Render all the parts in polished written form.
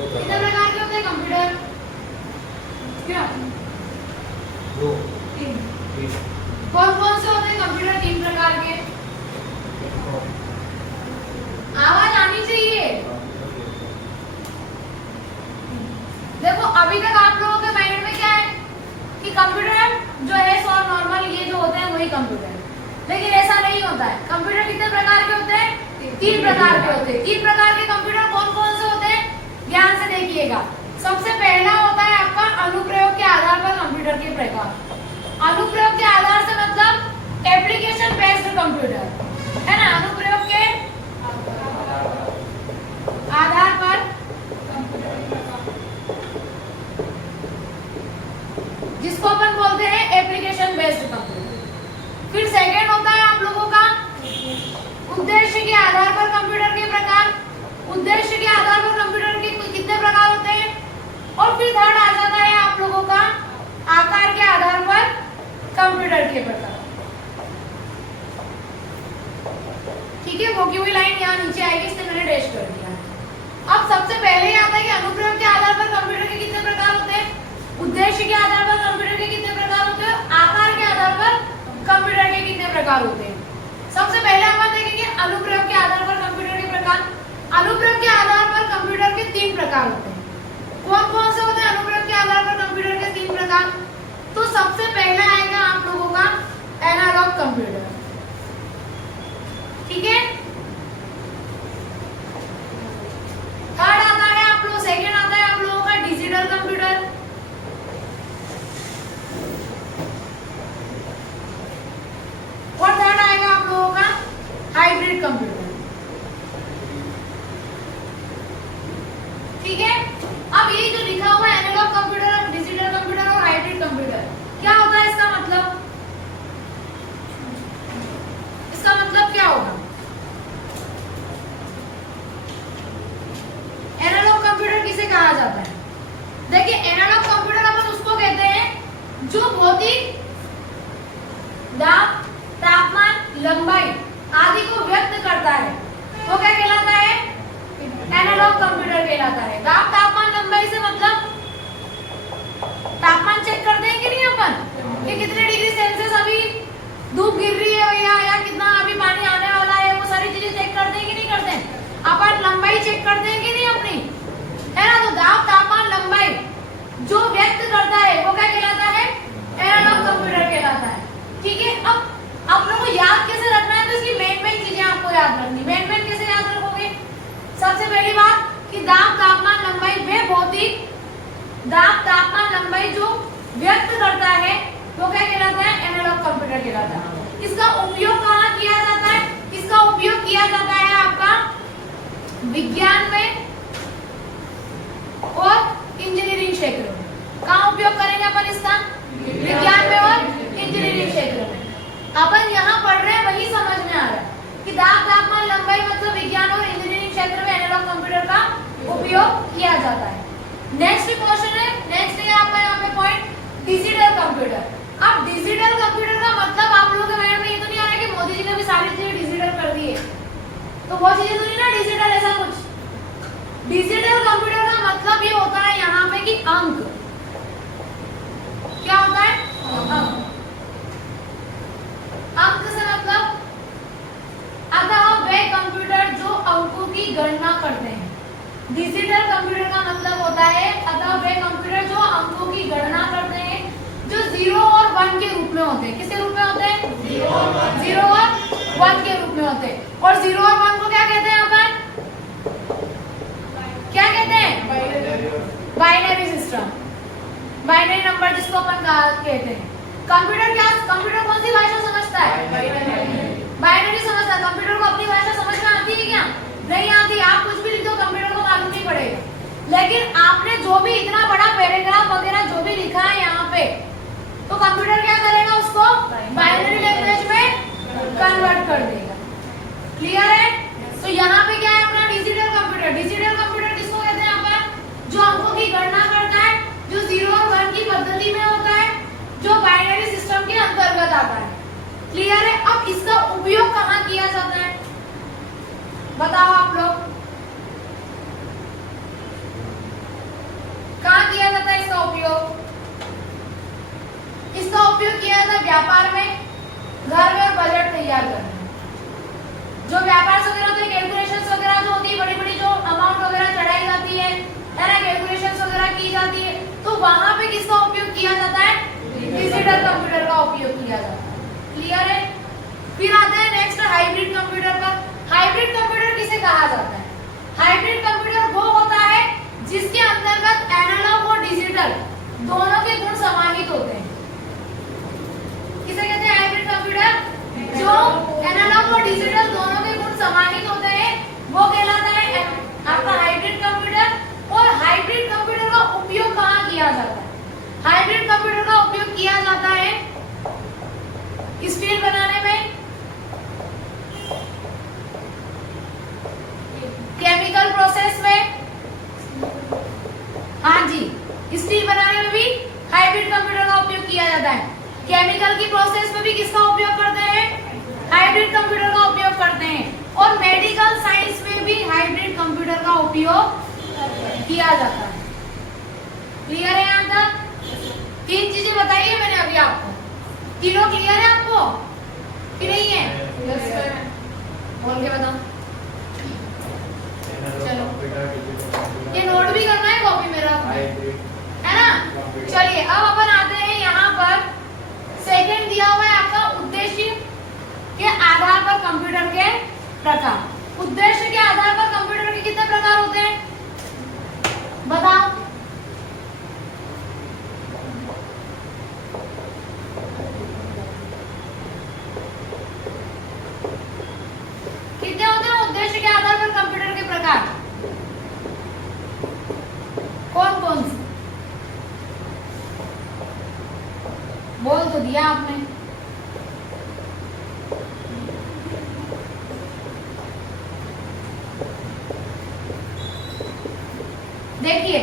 कितने प्रकार के होते हैं कंप्यूटर? क्या? 2 3। 3 कौन कौन से होते हैं कंप्यूटर 3 प्रकार के? आवाज आनी चाहिए। देखो अभी तक आप लोगों के माइंड में क्या है कि कंप्यूटर जो है सौ नॉर्मल ये जो होते हैं वही कंप्यूटर, लेकिन ऐसा नहीं होता है। कंप्यूटर कितने प्रकार के होते हैं? 3 प्रकार के होते हैं। 3 प्रकार के कंप्यूटर कौन कौन से होते हैं? ध्यान से देखिएगा। सबसे पहला होता है आपका अनुप्रयोग के आधार पर कंप्यूटर के प्रकार। अनुप्रयोग के आधार से मतलब एप्लीकेशन बेस्ड कंप्यूटर है ना। अनुप्रयोग के आधार पर जिसको अपन बोलते हैं एप्लीकेशन बेस्ड कंप्यूटर। फिर सेकंड होता है आप लोगों का उद्देश्य के आधार पर कंप्यूटर के प्रकार। उद्देश्य के आधार पर कंप्यूटर के कितने प्रकार होते हैं? और फिर थर्ड आ जाता है आप लोगों का आकार के आधार पर कंप्यूटर के प्रकार। ठीक है, वो की हुई लाइन यहाँ नीचे आएगी, इससे मैंने डैश कर दिया। अब सबसे पहले आता है कि अनुप्रयोग के आधार पर कंप्यूटर के कितने प्रकार होते हैं? उद्देश्य के आधार पर कंप्यूटर के कितने प्रकार होते हैं? आकार के आधार पर कंप्यूटर के कितने प्रकार होते हैं? सबसे पहले हम देखेंगे अनुप्रयोग के आधार पर कंप्यूटर के प्रकार। अनुप्रयोग के आधार पर कंप्यूटर के 3 प्रकार होते हैं। कौन कौन से होते हैं अनुप्रयोग के आधार पर कंप्यूटर के 3 प्रकार? तो सबसे पहला आएगा आप लोगों का एनालॉग कंप्यूटर। ठीक है, थर्ड आता है आप लोग, सेकंड आता है आप लोगों का डिजिटल कंप्यूटर। और थर्ड आएगा आप लोगों का हाइब्रिड कंप्यूटर। ठीक है, अब ये जो लिखा हुआ है एनालॉग कंप्यूटर, डिजिटल कंप्यूटर और हाइब्रिड कंप्यूटर, क्या होता है इसका मतलब? इसका मतलब क्या होगा? एनालॉग कंप्यूटर किसे कहा जाता है? देखिए एनालॉग कंप्यूटर अपन उसको कहते हैं जो भौतिक दाब, तापमान, लंबाई आदि को व्यक्त करता है, वो क्या कहलाता है? एनालॉग कंप्यूटर कहलाता है। दाब, तापमान, लंबाई से मतलब तापमान चेक करते हैं कि नहीं अपन कि कितने डिग्री सेल्सियस अभी धूप गिर रही है भैया, या कितना अभी पानी आने वाला है, वो सारी चीजें चेक करते हैं कि नहीं करते हैं? अपन लंबाई चेक करते हैं कि नहीं अपनी, है ना। तो दाब, तापमान, लंबाई जो व्यक्त करता है वो क्या कहलाता है? एनालॉग कंप्यूटर कहलाता है। ठीक है, अब आप लोगों को याद कैसे रखना है? तो इसकी मेन चीजें आपको याद रखनी। मेन कैसे याद रखोगे? सबसे पहली बात कि दाब, तापमान, लंबाई वे भौतिक दाब, तापमान, लंबाई जो व्यक्त करता है वो क्या कहलाता है? एनालॉग कंप्यूटर कहलाता है। इसका उपयोग कहाँ किया जाता है? इसका उपयोग किया जाता है आपका विज्ञान में और इंजीनियरिंग क्षेत्र में। कहाँ उपयोग करेंगे अपन इसका? विज्ञान में और इंजीनियरिंग क्षेत्र में। अपन यहाँ पढ़ रहे हैं वही समझ में आ रहा है कि दाब, तापमान, लंबाई मतलब विज्ञान और इंजीनियरिंग क्षेत्र में एनालॉग कंप्यूटर का उपयोग किया जाता है। नेक्स्ट क्वेश्चन है, नेक्स्ट है आपका यहाँ पे पॉइंट डिजिटल कंप्यूटर। अब डिजिटल कंप्यूटर का मतलब आप लोगों के माइंड में ये तो नहीं आ रहा है कि मोदी जी ने भी सारी चीजें डिजिटल कर दी है, तो वो चीजें तो नहीं ना डिजिटल ऐसा कुछ। डिजिटल कंप्यूटर का मतलब ये होता है यहाँ पे कि अंक क्या होता है? अंक। अंक से मतलब अतः वे कंप्यूटर जो अंकों की गणना करते हैं। डिजिटल कंप्यूटर का मतलब होता है अतः वे कंप्यूटर जो अंकों की गणना करते हैं, जो 0 और 1 के रूप में होते हैं। किसके रूप में होते हैं? 0 और 1 के रूप में होते हैं। और 0 और 1 को क्या कहते हैं अपन? क्या कहते हैं? बाइनरी सिस्टम, बाइनरी नंबर जिसको अपन कहते हैं। कंप्यूटर क्या, कंप्यूटर कौन सी भाषा समझता है? बाइनरी समझता है। कंप्यूटर को अपनी भाषा समझ में आती है क्या? नहीं आती। आप कुछ भी लिख दो कंप्यूटर को मालूम नहीं पड़ेगा। लेकिन आपने जो भी इतना बड़ा पैराग्राफ वगैरह जो भी लिखा है यहाँ पे, तो कंप्यूटर क्या करेगा? उसको बाइनरी लैंग्वेज में कन्वर्ट कर देगा। क्लियर है? तो यहाँ पे क्या है अपना डिजिटल कंप्यूटर। डिजिटल कंप्यूटर किसको कहते हैं अपन? जो अंकों की गणना करता है, जो 0 और 1 की पद्धति में होता है, जो बाइनरी सिस्टम के अंतर्गत आता है। क्लियर है? अब इसका उपयोग कहाँ किया जाता है बताओ आप लोग। जाता है व्यापार में, घर में और बजट तैयार करने में। जो व्यापार वगैरह होते हैं, कैलकुलेशंस वगैरह जो होती है, बड़ी बड़ी जो अमाउंट वगैरह चढ़ाई जाती है ना, कैलकुलेशंस वगैरह की जाती है, तो वहां पे किसका उपयोग किया जाता है? डिजिटल कंप्यूटर का उपयोग किया जाता है। क्लियर है? फिर आते हैं नेक्स्ट हाइब्रिड कंप्यूटर पर। हाइब्रिड कंप्यूटर किसे कहा जाता है? हाइब्रिड कंप्यूटर वो होता है जिसके अंतर्गत एनालॉग और डिजिटल दोनों के गुण समाहित होते हैं। किसे कहते हैं हाइब्रिड कंप्यूटर? जो एनालॉग और डिजिटल दोनों के गुण समाहित होते हैं वो कहलाता है आपका हाइब्रिड कंप्यूटर। और हाइब्रिड कंप्यूटर का उपयोग कहाँ किया जाता है? हाइब्रिड कंप्यूटर का उपयोग किया जाता है स्टील बनाने में, केमिकल प्रोसेस में, हाँ जी, स्टील बनाने में भी हाइब्रिड कंप्यूटर का उपयोग किया जाता है। केमिकल की प्रोसेस में भी किसका उपयोग करते हैं? हाइब्रिड कंप्यूटर का उपयोग करते हैं। और मेडिकल साइंस में भी हाइब्रिड कंप्यूटर का उपयोग किया जाता है। क्लियर है यहाँ तक? 3 चीजें बताई है मैंने अभी आपको। तीनों क्लियर है आपको कि नहीं है? बोल के बताओ। चलो ये नोट भी करना है कॉपी मेरा, है ना? चलिए अब अपन आते हैं यहाँ पर। सेकंड दिया हुआ है आपका उद्देश्य के आधार पर कंप्यूटर के प्रकार। उद्देश्य के आधार पर कंप्यूटर के कितने प्रकार होते हैं बताओ? कितने होते हैं उद्देश्य के आधार पर कंप्यूटर के प्रकार? कौन कौन से? बोल तो दिया आपने। देखिए,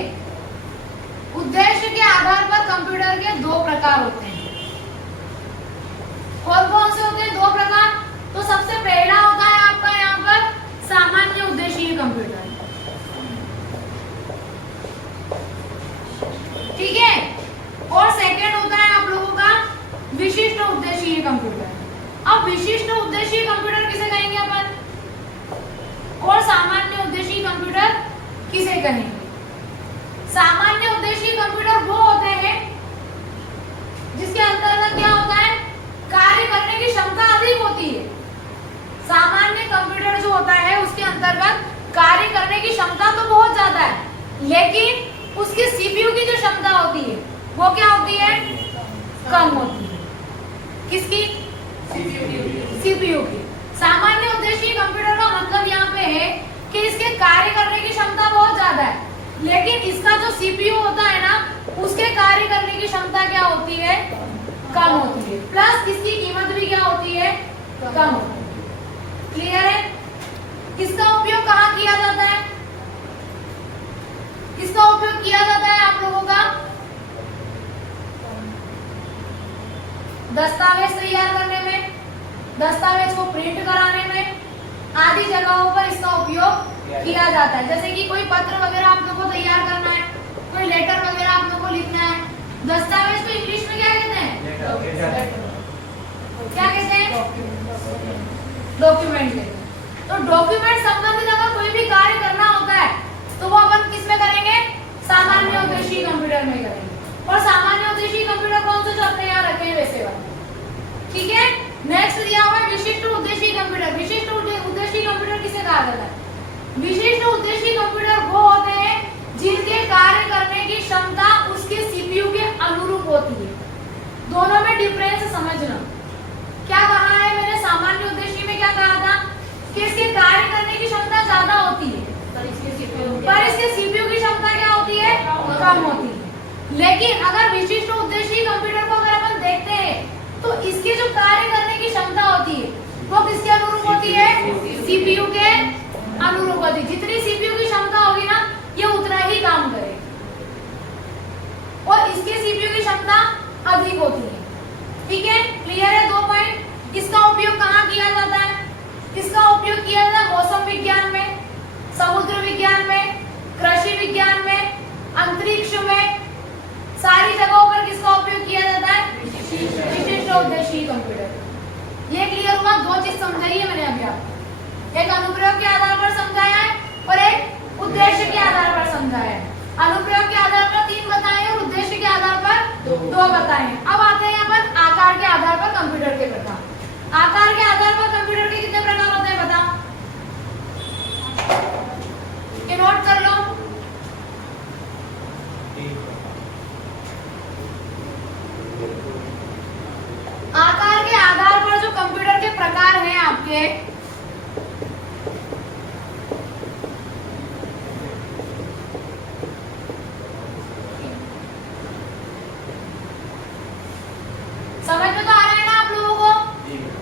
उद्देश्य के आधार पर कंप्यूटर के 2 प्रकार होते हैं। कौन कौन से होते हैं 2 प्रकार? तो सबसे पहला होता है आपका यहाँ पर सामान्य उद्देशीय कंप्यूटर, ठीक है? और सेकंड होता है आप लोगों का विशिष्ट उद्देशीय कंप्यूटर। अब विशिष्ट उद्देशीय कंप्यूटर किसे कहेंगे अपन? और सामान्य उद्देशीय कंप्यूटर किसे कहेंगे? सामान्य उद्देशीय कंप्यूटर वो होते हैं जिसके अंतर्गत क्या होता है? कार्य करने की क्षमता अधिक होती है। सामान्य कंप्यूटर जो होता है उसके अंतर्गत कार्य करने की क्षमता तो बहुत ज्यादा है, लेकिन उसकी सीपीयू की जो क्षमता होती है वो क्या होती है? कम होती है। किसकी? सीपीयू की। सामान्य उद्देशीय कंप्यूटर का मतलब यहाँ पे है कि इसके कार्य करने की क्षमता बहुत ज्यादा है, लेकिन इसका जो सीपीयू होता है ना, उसके कार्य करने की क्षमता क्या होती है? कम होती है। प्लस इसकी कीमत भी क्या होती है? कम होती है। क्लियर है? इसका उपयोग कहाँ किया जाता है? इसका उपयोग किया जाता है आप लोगों का दस्तावेज तैयार करने में, दस्तावेज को प्रिंट कराने में आदि जगहों पर इसका उपयोग किया जाता है। जैसे कि कोई पत्र वगैरह आप लोगों को तैयार करना है, कोई लेटर वगैरह आप लोगों को लिखना है। दस्तावेज को इंग्लिश में क्या कहते हैं? क्या कहते हैं? डॉक्यूमेंट कहते हैं। तो डॉक्यूमेंट संबंधित अगर कोई भी कार्य करना होता है तो वो अपन किस में करेंगे? सामान्य उद्देशीय कंप्यूटर में करेंगे। और सामान्य उद्देशीय कंप्यूटर कौन से जो अपने यहाँ रखे हैं वैसे वाले, ठीक है? नेक्स्ट दिया हुआ है विशिष्ट उद्देशीय कंप्यूटर। विशिष्ट उद्देशीय कंप्यूटर किसे कहा जाता है? विशिष्ट उद्देशीय कंप्यूटर वो होते हैं जिनके कार्य करने की क्षमता उसके सीपीयू के अनुरूप होती है। दोनों में डिफरेंस समझना। क्या कहा है मैंने? सामान्य उद्देशीय में क्या कहा था कि इसके कार्य करने की क्षमता ज्यादा होती है, पर इसके सीपीयू की क्षमता क्या होती है? कम होती है। लेकिन अगर विशिष्ट उद्देशीय कंप्यूटर को अगर अपन देखते हैं तो इसके जो कार्य करने की क्षमता होती है वो किसके अनुरूप होती है? सीपीयू के अनुरूप होती है। जितनी सीपीयू की क्षमता होगी ना, ये उतना ही काम करेगा। और इसके सीपीयू की क्षमता अधिक होती है। ठीक है? क्लियर है? 2 पॉइंट। इसका उपयोग कहाँ किया जाता है? इसका उपयोग किया जाता है मौसम विज्ञान में, समुद्र विज्ञान में, कृषि विज्ञान में, अंतरिक्ष में, सारी जगहों पर किसका उपयोग किया जाता है? विशिष्ट उद्देश्यीय कंप्यूटर। ये क्लियर हुआ? दो चीज समझाई है मैंने अभी आपको, एक अनुप्रयोग के आधार पर समझाया है और एक उद्देश्य के आधार पर समझाया है। अनुप्रयोग के आधार पर 3 बताए और उद्देश्य के आधार पर 2 बताए। अब आते हैं यहाँ पर आकार के आधार पर कंप्यूटर के प्रकार। आकार के आधार पर कंप्यूटर के कितने प्रकार होते हैं बताओ? ये नोट कर लो। आकार के आधार पर जो कंप्यूटर के प्रकार हैं आपके, समझ में तो आ रहा है ना आप लोगों को?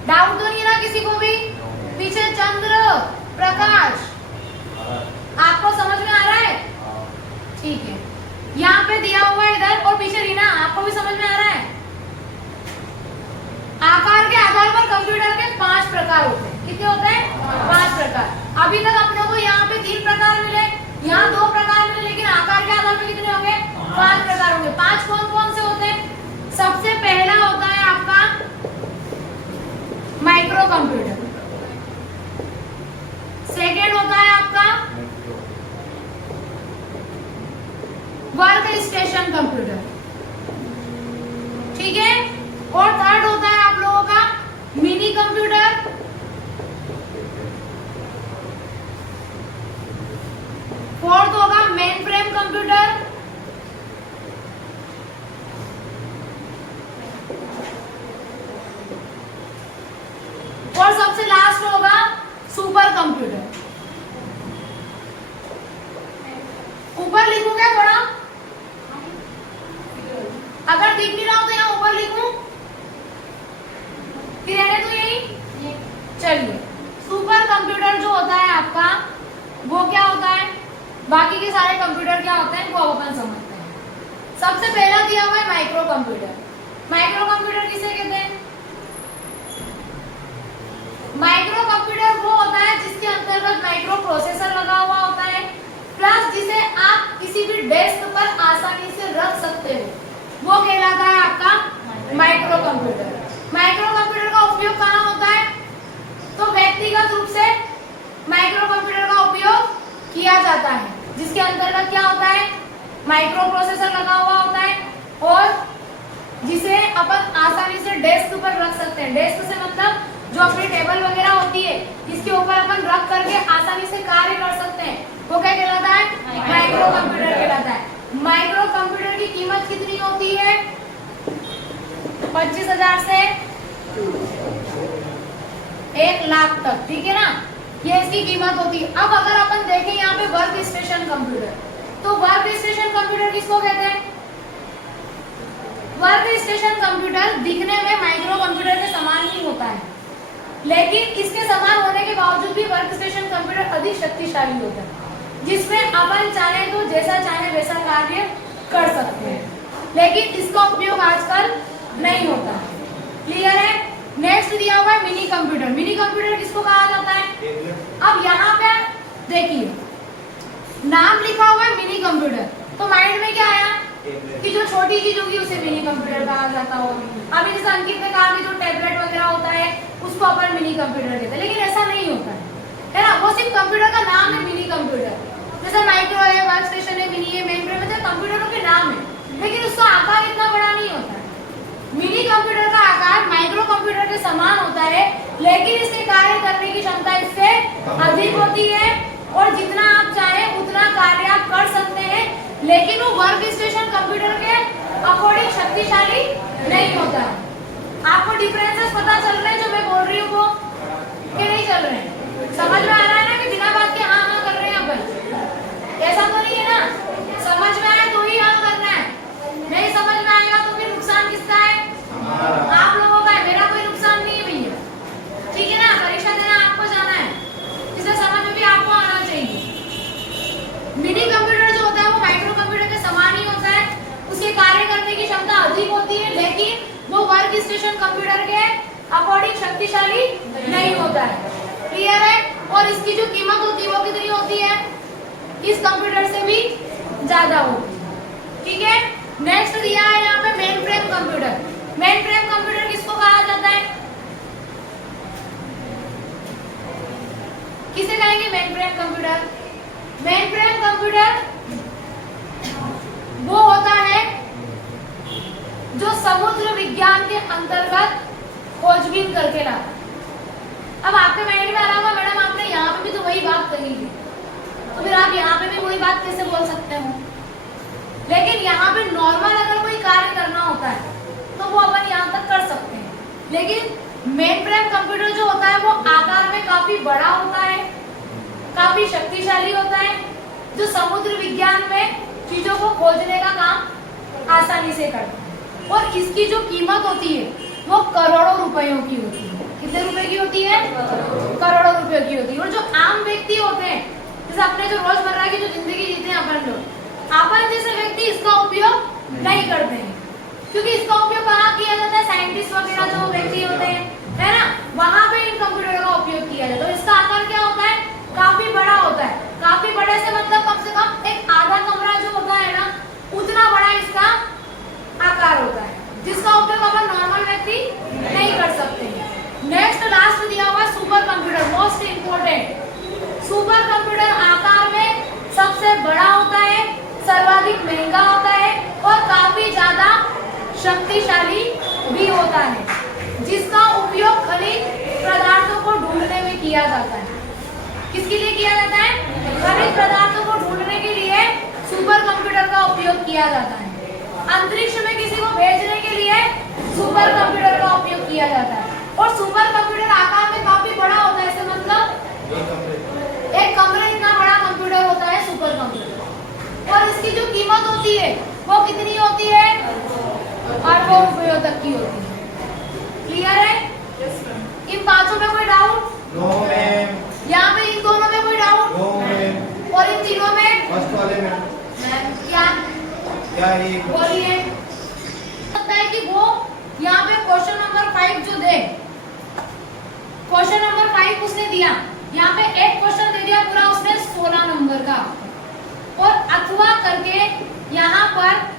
डाउट तो नहीं ना किसी को भी? पीछे चंद्र प्रकाश आपको समझ में आ रहा है? ठीक है, यहाँ पे दिया हुआ है इधर, और पीछे रीना आपको भी समझ में आ रहा है? आकार के आधार पर कंप्यूटर के 5 प्रकार होते हैं। कितने होते हैं? 5 प्रकार। अभी तक अपने को यहाँ पे 3 प्रकार मिले, यहाँ 2 प्रकार मिले, लेकिन आकार के आधार पर कितने होंगे? 5 प्रकार होंगे। 5 कौन कौन से होते हैं? सबसे पहला होता है आपका माइक्रो कंप्यूटर, सेकेंड होता है आपका वर्क स्टेशन कंप्यूटर, ठीक है, और थर्ड होता है आप लोगों का मिनी कंप्यूटर, फोर्थ होगा मेन फ्रेम कंप्यूटर, और सबसे लास्ट होगा सुपर कंप्यूटर। ऊपर लिखूं क्या थोड़ा? अगर दिख नहीं रहा हो तो यहाँ ऊपर लिखूं कि रहने तो यही? चलिए, सुपर कंप्यूटर जो होता है आपका वो क्या होता है? बाकी के सारे कंप्यूटर क्या होते हैं वो अपन समझते हैं। सबसे पहला दिया हुआ है माइक्रो कंप्यूटर। माइक्रो कंप्यूटर किसे कहते हैं? माइक्रो कंप्यूटर वो होता है जिसके अंतर्गत माइक्रो प्रोसेसर लगा हुआ होता है, प्लस जिसे आप किसी भी डेस्क पर आसानी से रख सकते हो, वो कहलाता है आपका माइक्रो कंप्यूटर। माइक्रो कंप्यूटर का उपयोग कहाँ होता है? तो व्यक्तिगत रूप से माइक्रो कंप्यूटर का उपयोग किया जाता है, जिसके अंतर्गत क्या होता है? माइक्रो प्रोसेसर लगा हुआ होता है और जिसे अपन आसानी से डेस्क पर रख सकते हैं। डेस्क से मतलब जो अपनी टेबल वगैरह होती है, इसके ऊपर अपन रख करके आसानी से कार्य कर सकते हैं, वो क्या कहलाता है? माइक्रो कंप्यूटर कहलाता है। माइक्रो कंप्यूटर की कीमत कितनी होती है? 25,000 से 1 लाख तक, ठीक है ना? ये इसकी कीमत होती है। अब अगर अपन देखें यहाँ पे वर्क स्टेशन कंप्यूटर, तो वर्क स्टेशन कंप्यूटर किसको कहते हैं? वर्क स्टेशन कंप्यूटर दिखने में माइक्रो कंप्यूटर के समान ही होता है, लेकिन इसके समान होने के बावजूद भी वर्क स्टेशन कंप्यूटर अधिक शक्तिशाली होता है, जिसमें अपन चाहे तो जैसा चाहे वैसा कार्य कर सकते हैं, लेकिन इसका उपयोग आजकल नहीं होता। क्लियर है? नेक्स्ट दिया हुआ है मिनी कंप्यूटर। मिनी कंप्यूटर किसको कहा जाता है? अब यहाँ पे देखिए नाम लिखा हुआ है मिनी कंप्यूटर, तो माइंड में क्या आया कि जो छोटी चीज होगी उसे मिनी कंप्यूटर कहा जाता होगा। अभी जैसे अंकित ने कहा कि जो टैबलेट वगैरह होता है उसको अपन मिनी कंप्यूटर कहते हैं, लेकिन ऐसा नहीं होता है ना? वो सिर्फ कंप्यूटर का नाम है मिनी कंप्यूटर। जैसे माइक्रो है, वर्क स्टेशन है, मिनी है, मेन फ्रेम है, कंप्यूटरों के नाम है, लेकिन उसका आकार इतना बड़ा नहीं होता है। मिनी कंप्यूटर का आकार माइक्रो कंप्यूटर के समान होता है, लेकिन इसके कार्य करने की क्षमता इससे अधिक होती है और जितना आप चाहें उतना कार्य आप कर सकते हैं, लेकिन वो वर्क स्टेशन कंप्यूटर के अकॉर्डिंग शक्तिशाली नहीं होता है। आपको डिफरेंसेस पता चल रहे हैं जो मैं बोल रही हूँ वो कि नहीं चल रहे हैं? समझ में आ रहा है ना कि बिना बात के हाँ हाँ कर रहे हैं अपन? ऐसा तो नहीं है ना? समझ में आए तो ही हाँ करना है, नहीं समझ में आएगा तो फिर नुकसान किसका है? आप लोगों का है, मेरा कोई नुकसान नहीं है भैया, ठीक है ना? परीक्षा देना आपको जाना है, इसलिए समझ में भी आपको आना चाहिए। मिनी कंप्यूटर जो होता है वो माइक्रो कंप्यूटर के समान ही होता है, उसके कार्य करने की क्षमता अधिक होती है, लेकिन वो वर्क स्टेशन कंप्यूटर के अकॉर्डिंग शक्तिशाली नहीं होता है। क्लियर है? और इसकी जो कीमत होती है वो कितनी होती है? इस कंप्यूटर से भी ज्यादा होती है, ठीक है? नेक्स्ट दिया है यहाँ पे main frame computer. Main frame computer किसको कहा जाता है? किसे कहेंगे main frame computer? Main frame computer वो होता है जो समुद्र विज्ञान के अंतर्गत खोजबीन करके लाता है। अब आपके माइंड में आ रहा होगा मैडम आपने यहाँ पे भी तो वही बात कही है, तो फिर आप यहाँ पे भी वही बात कैसे बोल सकते हो? लेकिन यहाँ पे नॉर्मल अगर कोई कार्य करना होता है तो वो अपन यहाँ तक कर सकते हैं, लेकिन मेन फ्रेम कंप्यूटर जो होता है वो आकार में काफी बड़ा होता है, काफी शक्तिशाली होता है, जो समुद्र विज्ञान में चीजों को खोजने का काम आसानी से करता है। और इसकी जो कीमत होती है वो करोड़ों रुपयों की होती है। कितने रुपए की होती है? करोड़ों रुपयों की होती है। और जो आम व्यक्ति होते हैं, जैसे अपने जो रोजमर्रा की जो जिंदगी जीते हैं अपन लोग, अपन जैसे व्यक्ति इसका उपयोग नहीं करते हैं, क्योंकि इसका उपयोग कहाँ किया जाता है? साइंटिस्ट वगैरह जो व्यक्ति होते हैं, है ना, वहां पे इन कंप्यूटर का उपयोग किया जाता है। तो इसका आकार क्या होता है? काफी बड़ा होता है। काफी बड़े से मतलब कम से कम एक आधा कमरा जो होता है ना, उतना बड़ा इसका आकार होता है, जिसका उपयोग अपन नॉर्मल व्यक्ति नहीं कर सकते। नेक्स्ट लास्ट दिया हुआ super computer, most important. Super computer आकार में सबसे बड़ा होता है, सर्वाधिक महंगा होता है और काफी ज्यादा शक्तिशाली भी होता है, जिसका उपयोग खनिज पदार्थों को ढूंढने में किया जाता है। किसके लिए किया जाता है? खनिज पदार्थों को ढूंढने के लिए सुपर कंप्यूटर का उपयोग किया जाता है। अंतरिक्ष में किसी को भेजने के लिए सुपर कंप्यूटर का उपयोग किया जाता है। और सुपर कंप्यूटर आकार में काफी बड़ा होता है, इसका मतलब एक कमरे इतना बड़ा कंप्यूटर होता है सुपर कंप्यूटर। और इसकी जो कीमत होती है वो कितनी होती है? अरबों रुपयों तक की होती है। क्लियर है? इन पांचों में कोई डाउट? No ma'am. यहाँ पे इन दोनों में कोई डाउट? No ma'am. और इन तीनों में? फर्स्ट वाले में क्या है? बोलिए। लगता है कि वो यहाँ पे क्वेश्चन नंबर 5 जो दे, क्वेश्चन नंबर 5 उसने दिया, यहाँ पे एक क्वेश्चन दे दिया पूरा उसने 16 नंबर का, और अथवा करके यहाँ पर